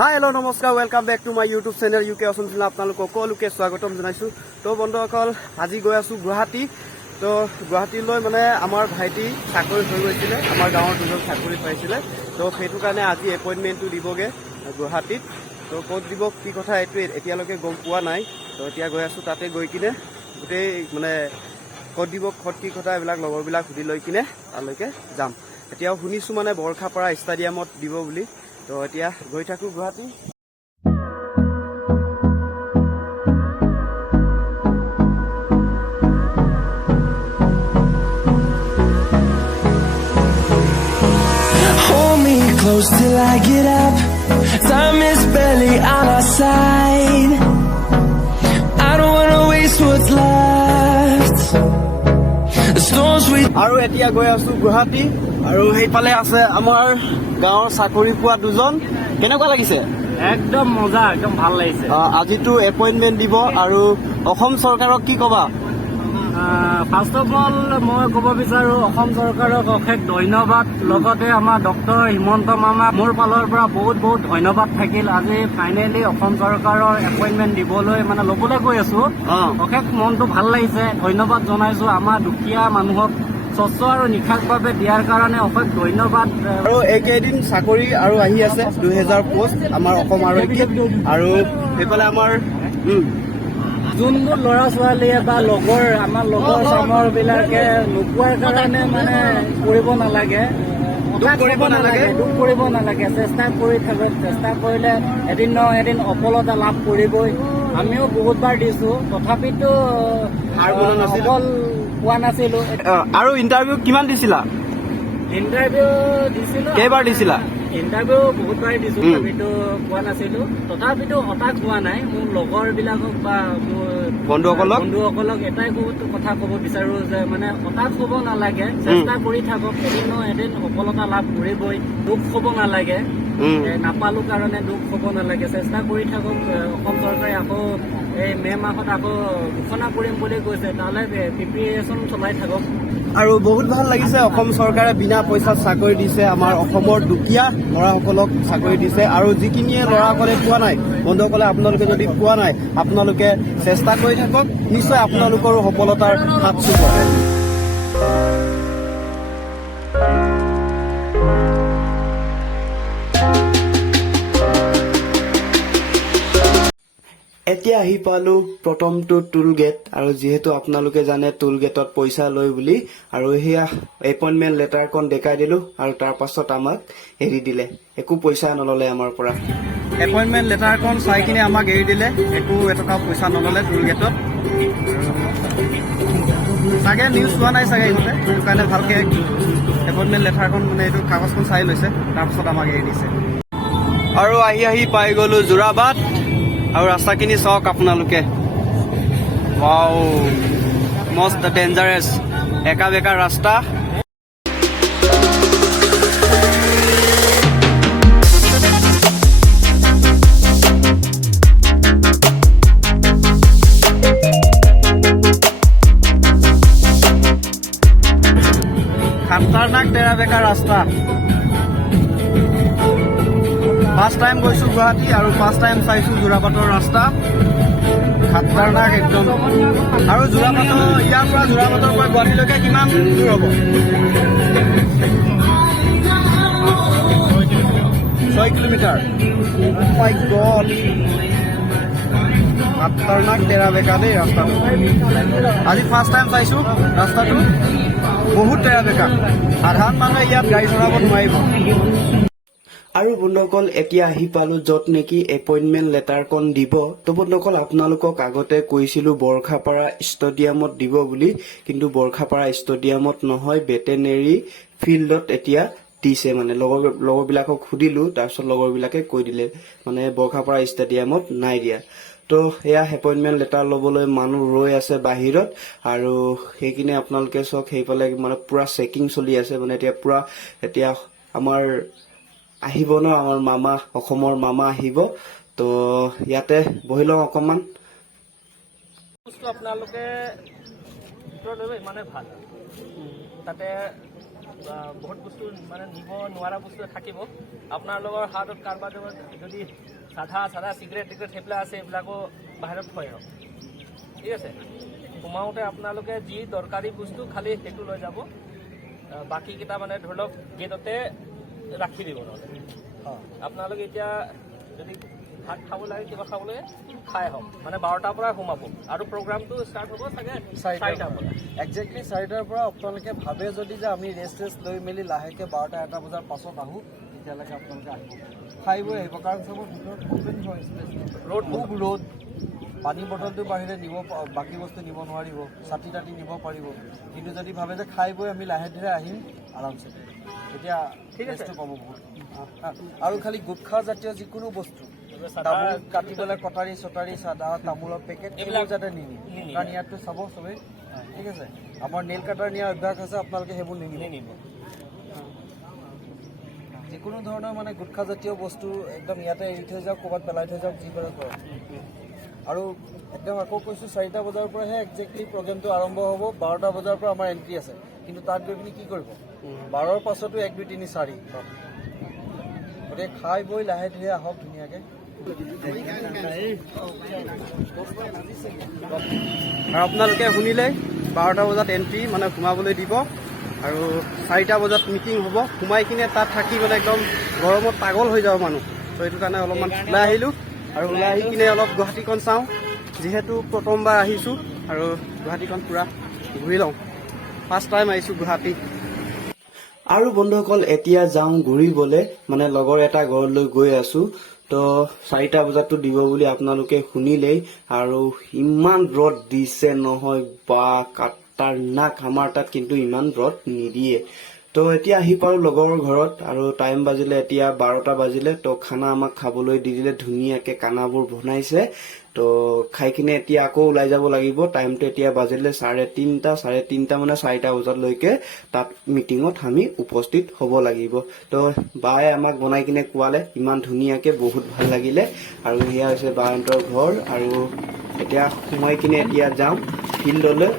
হাই hello' নমস্কাৰ welcome back to my YouTube channel UK Assam channel আপোনালোকক সকলোকে স্বাগতম জনাইছোঁ। তো বন্ধুসকল আজি গৈ আছোঁ গুৱাহাটী। তো গুৱাহাটীলৈ মানে আমাৰ ভাইটি চাকৰি হৈ গৈছিলে, আমাৰ গাঁৱৰ দুজন চাকৰি পাইছিলে। তো সেইটো কাৰণে আজি এপইণ্টমেণ্টটো দিবগৈ গুৱাহাটীত। তো ক'ত দিব কি কথা এইটোৱে এতিয়ালৈকে গম পোৱা নাই। তো এতিয়া গৈ আছোঁ, তাতে গৈ কিনে গোটেই মানে ক'ত দিব ক'ত কি কথা এইবিলাক লগৰবিলাক সুধি লৈ কিনে তালৈকে যাম। এতিয়াও শুনিছোঁ মানে বৰখাপাৰা ষ্টাডিয়ামত দিব বুলি। তো এতিয়া গৈ থাকোঁ Guwahati. Hold me close till I get up. Time is barely on our side. I don't wanna waste what's left. The storms we আৰু এতিয়া গৈ আছোঁ গুৱাহাটী। আৰু সেইফালে আছে আমাৰ গাঁৱৰ চাকৰি পোৱা দুজন। কেনেকুৱা লাগিছে? একদম মজা, একদম ভাল লাগিছে। আজিতো এপইণ্টমেণ্ট দিব আৰু অসম চৰকাৰক কি ক'বা? ফাৰ্ষ্ট অফ অল মই ক'ব বিচাৰোঁ অসম চৰকাৰক অশেষ ধন্যবাদ। লগতে আমাৰ ডক্টৰ হিমন্ত মামা মোৰ ফালৰ পৰা বহুত বহুত ধন্যবাদ থাকিল। আজি ফাইনেলি অসম চৰকাৰৰ এপইণ্টমেণ্ট দিবলৈ মানে ল'বলৈ গৈ আছোঁ। অশেষ মনটো ভাল লাগিছে, ধন্যবাদ জনাইছোঁ। আমাৰ দুখীয়া মানুহক স্বচ্ছ আৰু নিখাসভাৱে দিয়াৰ কাৰণে অশেষ ধন্যবাদ। আৰু এইকেইদিন চাকৰি আৰু আহি আছে 2000 পোষ্ট আমাৰ অসম আৰক্ষীত। আৰু সেইফালে আমাৰ যোনবোৰ ল'ৰা ছোৱালীয়ে বা আমাৰ লগৰ চামৰবিলাকে নোপোৱাৰ কাৰণে মানে কৰিব নালাগে, দুখ কৰিব নালাগে। চেষ্টা কৰি থাকক, চেষ্টা কৰিলে এদিন ন এদিন সফলতা লাভ কৰিবই। আমিও বহুতবাৰ দিছোঁ, তথাপিতো সফল পোৱা নাছিলোঁ। আৰু ইণ্টাৰভিউ কিমান দিছিলা? ইণ্টাৰভিউ দিছিলোঁ। কেইবাৰ দিছিলা? ইণ্টাৰভিউ বহুতবাৰ দিছোঁ, তথাপিতো পোৱা নাছিলোঁ। তথাপিতো হতাশ হোৱা নাই। মোৰ লগৰবিলাকক বা মোৰ বন্ধুসকলক এটাই কথা ক'ব বিচাৰোঁ যে মানে হতাশ হ'ব নালাগে, চেষ্টা কৰি থাকক, এদিন ন এদিন সফলতা লাভ কৰিবই। দুখ হ'ব নালাগে, নাপালোঁ কাৰণে দুখ হ'ব নালাগে, চেষ্টা কৰি থাকক। অসম চৰকাৰে আকৌ এই মে' মাহত আকৌ ঘোষণা কৰিম বুলি কৈছে, তালৈ প্ৰিপেৰেশ্যন চলাই থাকক। আৰু বহুত ভাল লাগিছে, অসম চৰকাৰে বিনা পইচাত চাকৰি দিছে, আমাৰ অসমৰ দুখীয়া ল'ৰাসকলক চাকৰি দিছে। আৰু যিখিনিয়ে ল'ৰাসকলে পোৱা নাই, বন্ধুসকলে আপোনালোকে যদি পোৱা নাই আপোনালোকে চেষ্টা কৰি থাকক, নিশ্চয় আপোনালোকৰো সফলতাৰ হাত চুব। এতিয়া আহি পালোঁ প্ৰথমটো টোল গেট। আৰু যিহেতু আপোনালোকে জানে টোল গেটত পইচা লয় বুলি, আৰু সেয়া এপইণ্টমেণ্ট লেটাৰখন দেখাই দিলোঁ আৰু তাৰ পাছত আমাক এৰি দিলে, একো পইচা নল'লে আমাৰ পৰা। এপইণ্টমেণ্ট লেটাৰখন চাই কিনে আমাক এৰি দিলে, একো এটকা পইচা নল'লে টোল গেটত। চাগে নিউজ চোৱা নাই চাগে ইহঁতে, সেইটো কাৰণে ভালকৈ এপইণ্টমেণ্ট লেটাৰখন মানে এইটো কাগজখন চাই লৈছে, তাৰপাছত আমাক এৰি দিছে। আৰু আহি পাই গ'লোঁ যোৰাবাট। আৰু ৰাস্তাখিনি চাওক আপোনালোকে, ৱাও মষ্ট ডেঞ্জাৰাছ, একা বেকা ৰাস্তা। খাতাৰনাক তেৰা বেকা ৰাস্তা। ফাৰ্ষ্ট টাইম গৈছোঁ গুৱাহাটী আৰু ফাৰ্ষ্ট টাইম চাইছোঁ যোৰাবাটৰ ৰাস্তা। খাতাৰনাক একদম। আৰু যোৰাবাটৰ ইয়াৰ পৰা যোৰাবাটৰ পৰা গুৱাহাটীলৈকে কিমান দূৰ হ'ব? 6 কিলোমিটাৰ। মাই গড, খাতাৰনাক তেৰা বেকা দেই ৰাস্তাটো। আজি ফাৰ্ষ্ট টাইম চাইছোঁ ৰাস্তাটো, বহুত তেৰা বেকা। সাধাৰণ মানুহে ইয়াত গাড়ী চলাব নোৱাৰিব। আৰু বন্ধুসকল এতিয়া আহি পালোঁ য'ত নেকি এপইণ্টমেণ্ট লেটাৰখন দিব। তো বন্ধুসকল আপোনালোকক আগতে কৈছিলোঁ বৰখাপাৰা ষ্টেডিয়ামত দিব বুলি, কিন্তু বৰখাপাৰা ষ্টেডিয়ামত নহয়, ভেটেনেৰী ফিল্ডত এতিয়া দিছে। মানে লগৰবিলাকক সুধিলোঁ, তাৰপিছত লগৰবিলাকে কৈ দিলে মানে বৰখাপাৰা ষ্টেডিয়ামত নাই দিয়া। তো সেয়া এপইণ্টমেণ্ট লেটাৰ ল'বলৈ মানুহ ৰৈ আছে বাহিৰত। আৰু সেইখিনি আপোনালোকে চাওক, সেইফালে মানে পুৰা চেকিং চলি আছে। মানে এতিয়া আমাৰ আহিব ন, আমাৰ মামা, অসমৰ মামা আহিব। তো ইয়াতে বহি লওঁ অকণমান। আপোনালোকে ইমানে ভাল, তাতে বহুত বস্তু মানে নিব নোৱাৰা বস্তু থাকিব আপোনালোকৰ হাতত কাৰোবাৰ যদি চাধা চিগাৰেট সেইবিলাক আছে এইবিলাকো বাহিৰত থৈ আহক ঠিক আছে সোমাওঁতে আপোনালোকে যি দৰকাৰী বস্তু খালি সেইটো লৈ যাব বাকীকেইটা মানে ধৰি লওক গেটতে ৰাখি দিব নহ'লে আপোনালোকে এতিয়া যদি ভাত খাব লাগে কিবা খাবলৈ খাই আহক মানে 12টাৰ পৰা সোমাব আৰু প্ৰগ্ৰামটো ষ্টাৰ্ট হ'ব চাগে 4টাৰ পৰা একজেক্টলি 4টাৰ পৰা আপোনালোকে ভাবে যদি যে আমি ৰেষ্ট লৈ মেলি লাহেকৈ 12টা 1টা বজাৰ পাছত আহোঁ তেতিয়ালৈকে আপোনালোকে আহিব খাই বৈ আহিব কাৰণ চবৰ ভিতৰত অপেন হয় খুব ৰ'দ পানী বটলটো বাহিৰে নিব বাকী বস্তু নিব নোৱাৰিব ছাতি তাতি নিব পাৰিব কিন্তু যদি ভাবে যে খাই বৈ আমি লাহে ধীৰে আহিম আৰামছে তেতিয়া ৰেষ্টটো পাব বহুত আৰু খালি গুটখা জাতীয় যিকোনো বস্তু তামোল কাটিবলৈ কটাৰী চটাৰী চাদা তামোলৰ পেকেট এইবিলাক যাতে নিনিয়ে কাৰণ ইয়াততো চাব চবেই ঠিক আছে আমাৰ নেইল কাটাৰ নিয়াৰ অভ্যাস আছে আপোনালোকে সেইবোৰ নিনিব যিকোনো ধৰণৰ মানে গুটখা জাতীয় বস্তু একদম ইয়াতে এৰি থৈ যাওক ক'ৰবাত পেলাই থৈ যাওক যি কৰে কৰক আৰু একদম আকৌ কৈছোঁ 4টা বজাৰ পৰাহে একজেক্টলি প্ৰগ্ৰেমটো আৰম্ভ হ'ব 12টা বজাৰ পৰা আমাৰ এণ্ট্ৰি আছে কিন্তু তাত গৈ পিনি কি কৰিব 12ৰ পাছতো 1 2 3 4 গতিকে খাই বৈ লাহে ধীৰে আহক ধুনীয়াকৈ আৰু আপোনালোকে শুনিলে 12টা বজাত এণ্ট্ৰি মানে সোমাবলৈ দিব আৰু 4টা বজাত মিটিং হ'ব সোমাই কিনে তাত থাকি মানে একদম গৰমত পাগল হৈ যাব মানুহ তো সেইটো কাৰণে অলপমান ওলাই আহিলোঁ আৰু ওলাই আহি কিনে অলপ গুৱাহাটীখন চাওঁ যিহেতু প্ৰথমবাৰ আহিছোঁ আৰু গুৱাহাটীখন পূৰা ঘূৰি লওঁ ফাৰ্ষ্ট টাইম আহিছোঁ গুৱাহাটী আৰু বন্ধুসকল এতিয়া যাওঁ ঘূৰিবলৈ মানে লগৰ এটা ঘৰলৈ গৈ আছোঁ তো 4টা বজাততো দিব বুলি আপোনালোকে শুনিলেই আৰু ইমান ৰ'দ দিছে নহয় বা কাটাৰনাক আমাৰ তাত কিন্তু ইমান ৰ'দ নিদিয়ে তো এতিয়া আহি পালোঁ লগৰ ঘৰত আৰু টাইম বাজিলে এতিয়া 12টা বাজিলে তো খানা আমাক খাবলৈ দি দিলে ধুনীয়াকৈ খানাবোৰ বনাইছে তো খাই কিনে এতিয়া আকৌ ওলাই যাব লাগিব টাইমটো এতিয়া বাজিলে 3:30 মানে 4টা বজালৈকে তাত মিটিঙত আমি উপস্থিত হ'ব লাগিব তো বায়ে আমাক বনাই কিনে খোৱালে ইমান ধুনীয়াকৈ বহুত ভাল লাগিলে আৰু সেয়া হৈছে বাহঁতৰ ঘৰ আৰু এতিয়া সোমাই কিনে এতিয়া যাওঁ ফিল্ডলৈ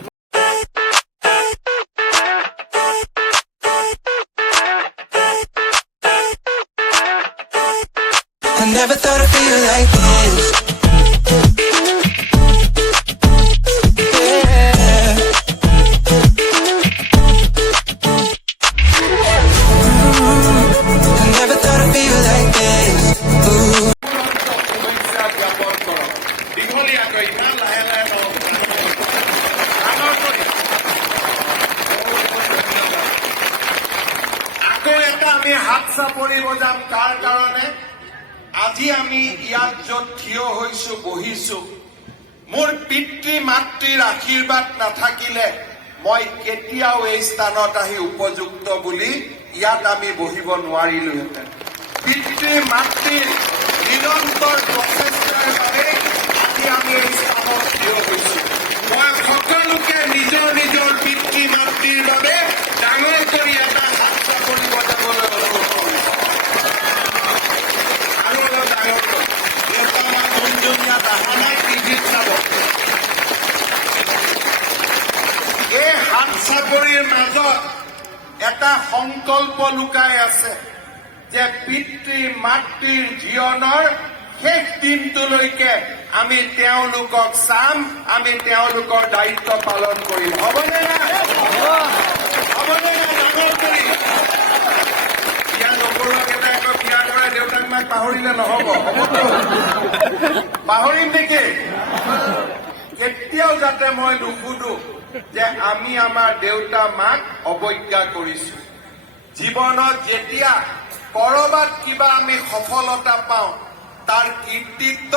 I never thought I'd feel like this. Yeah. I never thought I'd feel like this. Ooh. আমি হাত চাপৰি বজাম কাৰ কাৰণে আজি আমি ইয়াত য'ত থিয় হৈছো বহিছো মোৰ পিতৃ মাতৃৰ আশীৰ্বাদ নাথাকিলে মই কেতিয়াও এই স্থানত আহি উপযুক্ত বুলি ইয়াত আমি বহিব নোৱাৰিলোহেঁতেন পিতৃ মাতৃৰ নিৰন্তৰ প্ৰচেষ্টাৰ বাবে আজি আমি এই স্থানত থিয় হৈছো মই সকলোকে নিজৰ নিজৰ পিতৃ মাতৃৰ বাবে ডাঙৰ কৰি এটা হাত চাপৰি বজাবলৈ অনুৰোধ কৰিছো এই হাত চাপৰিৰ মাজত এটা সংকল্প লুকাই আছে যে পিতৃ মাতৃৰ জীৱনৰ শেষ দিনটোলৈকে আমি তেওঁলোকক চাম আমি তেওঁলোকৰ দায়িত্ব পালন কৰিম হ'বনে হ'বনে ডাঙৰ কৰি বিয়া নকৰোৱাকেইটাই আকৌ বিয়া কৰে দেউতাক মাক পাহৰিলে নহ'ব পাহৰিম নেকি কেতিয়াও যাতে মই নুসুধো যে আমি আমাৰ দেউতা মাক অৱজ্ঞা কৰিছো জীৱনত যেতিয়া কৰবাত কিবা আমি সফলতা পাওঁ তাৰ কৃতিত্ব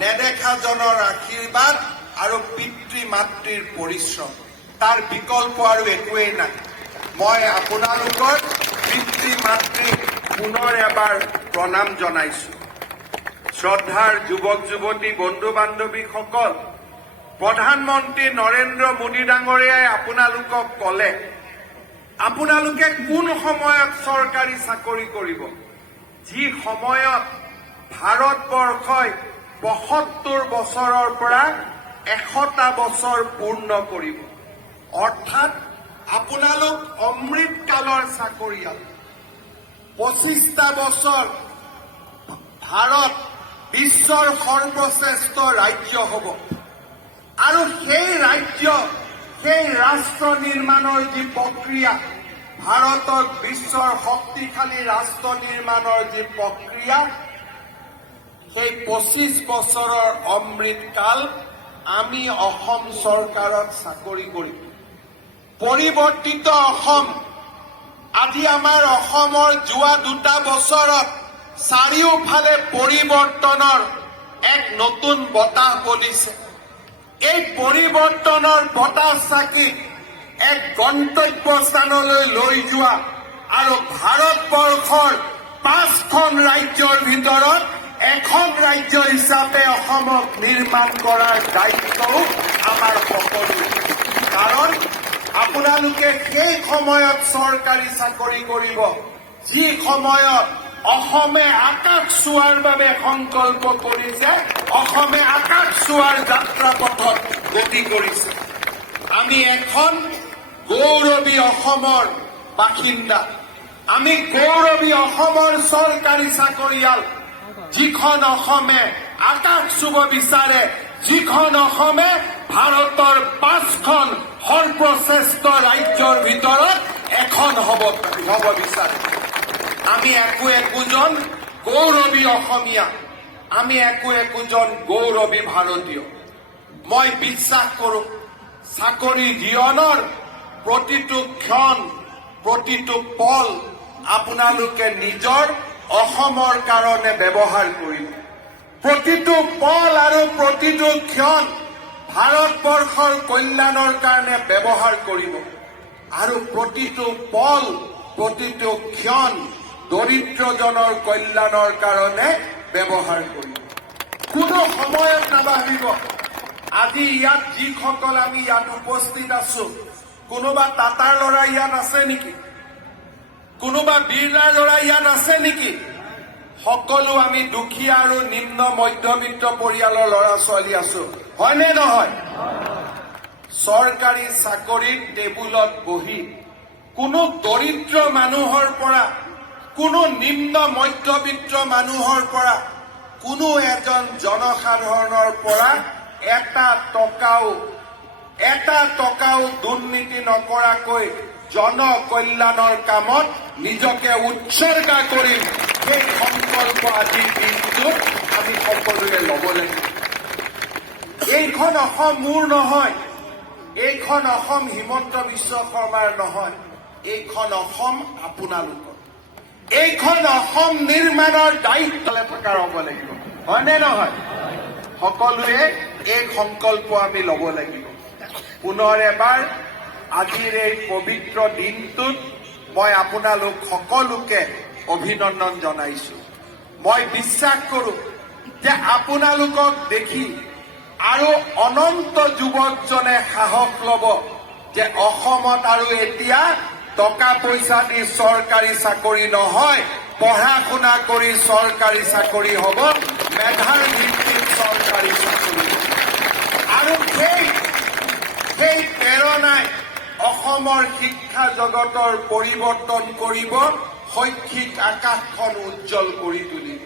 নেদেখাজনৰ আশীৰ্বাদ আৰু পিতৃ মাতৃৰ পৰিশ্ৰম তাৰ বিকল্প আৰু একোৱেই নাই মই আপোনালোকৰ পিতৃ মাতৃক পুনৰ এবাৰ প্ৰণাম জনাইছো শ্ৰদ্ধাৰ যুৱক যুৱতী বন্ধু বান্ধৱীসকল প্ৰধানমন্ত্ৰী নৰেন্দ্ৰ মোদী ডাঙৰীয়াই আপোনালোকক ক'লে আপোনালোকে কোন সময়ত চৰকাৰী চাকৰি কৰিব যি সময়ত ভাৰতবৰ্ষই ৭৫ বছৰৰ পৰা ১০০টা বছৰ পূৰ্ণ কৰিব অৰ্থাৎ আপোনালোক অমৃতকালৰ চাকৰিয়াল 25টা বছৰ ভাৰত বিশ্বৰ সৰ্বশ্ৰেষ্ঠ ৰাজ্য হ'ব আৰু সেই ৰাজ্য সেই ৰাষ্ট্ৰ নিৰ্মাণৰ যি প্ৰক্ৰিয়া ভাৰতক বিশ্বৰ শক্তিশালী ৰাষ্ট্ৰ নিৰ্মাণৰ যি প্ৰক্ৰিয়া সেই 25 বছৰৰ অমৃতকাল আমি অসম চৰকাৰত চাকৰি কৰিম পৰিৱৰ্তিত অসম আজি আমাৰ অসমৰ যোৱা 2টা বছৰত চাৰিওফালে পৰিৱৰ্তনৰ এক নতুন বতাহ বলিছে এই পৰিৱৰ্তনৰ বতাহ চাকি এক গন্তব্য স্থানলৈ লৈ যোৱা আৰু ভাৰতবৰ্ষৰ 5খন ৰাজ্যৰ ভিতৰত এখন ৰাজ্য হিচাপে অসমক নিৰ্মাণ কৰাৰ দায়িত্বও আমাৰ সকলো কাৰণ আপোনালোকে সেই সময়ত চৰকাৰী চাকৰি কৰিব যি সময়ত অসমে আকাশ চোৱাৰ বাবে সংকল্প কৰিছে অসমে আকাশ চোৱাৰ যাত্ৰা পথত গতি কৰিছে আমি এখন গৌৰৱী অসমৰ বাসিন্দা আমি গৌৰৱী অসমৰ চৰকাৰী চাকৰিয়াল যিখন অসমে আকাশ চুব বিচাৰে যিখন অসমে ভাৰতৰ 5খন সৰ্বশ্ৰেষ্ঠ ৰাজ্যৰ ভিতৰত এখন হ'ব বিচাৰে আমি একোজন গৌৰৱী অসমীয়া আমি একোজন গৌৰৱী ভাৰতীয় মই বিশ্বাস কৰোঁ চাকৰি জীৱনৰ প্ৰতিটো ক্ষণ প্ৰতিটো পল আপোনালোকে নিজৰ অসমৰ কাৰণে ব্যৱহাৰ কৰিব প্ৰতিটো পল আৰু প্ৰতিটো ক্ষণ ভাৰতবৰ্ষৰ কল্যাণৰ কাৰণে ব্যৱহাৰ কৰিব আৰু প্ৰতিটো পল প্ৰতিটো ক্ষণ দৰিদ্ৰজনৰ কল্যাণৰ কাৰণে ব্যৱহাৰ কৰিব কোনো সময়ত নাভাবিব আজি ইয়াত যিসকল আমি ইয়াত উপস্থিত আছো কোনোবা টাটাৰ ল'ৰা ইয়াত আছে নেকি কোনোবা বিৰলাৰ ল'ৰা ইয়াত আছে নেকি সকলো আমি দুখীয়া আৰু নিম্ন মধ্যবিত্ত পৰিয়ালৰ ল'ৰা ছোৱালী আছো হয়নে নহয় চৰকাৰী চাকৰিৰ টেবুলত বহি কোনো দৰিদ্ৰ মানুহৰ পৰা কোনো নিম্ন মধ্যবিত্ত মানুহৰ পৰা কোনো এজন জনসাধাৰণৰ পৰা এটা টকাও দুৰ্নীতি নকৰাকৈ জনকল্যাণৰ কামত নিজকে উৎসৰ্গা কৰিম সেই সংকল্প আজিৰ দিনটোত আমি সকলোৱে ল'ব লাগিব এইখন অসম মোৰ নহয় এইখন অসম হিমন্ত বিশ্ব শৰ্মাৰ নহয় এইখন অসম আপোনালোকৰ এইখন অসম নিৰ্মাণৰ দায়িত্ব থকা হ'ব লাগিব হয়নে নহয় সকলোৱে এই সংকল্প আমি ল'ব লাগিব পুনৰ এবাৰ আজিৰ এই পবিত্ৰ দিনটোত মই আপোনালোক সকলোকে অভিনন্দন জনাইছো মই বিশ্বাস কৰোঁ যে আপোনালোকক দেখি আৰু অনন্ত যুৱকজনে সাহস ল'ব যে অসমত আৰু এতিয়া টকা পইচা দি চৰকাৰী চাকৰি নহয় পঢ়া শুনা কৰি চৰকাৰী চাকৰি হ'ব মেধাৰ ভিত্তিত চৰকাৰী চাকৰি আৰু সেই প্ৰেৰণাই অসমৰ শিক্ষা জগতৰ পৰিৱৰ্তন কৰিব শৈক্ষিক আকাশখন উজ্জ্বল কৰি তুলিব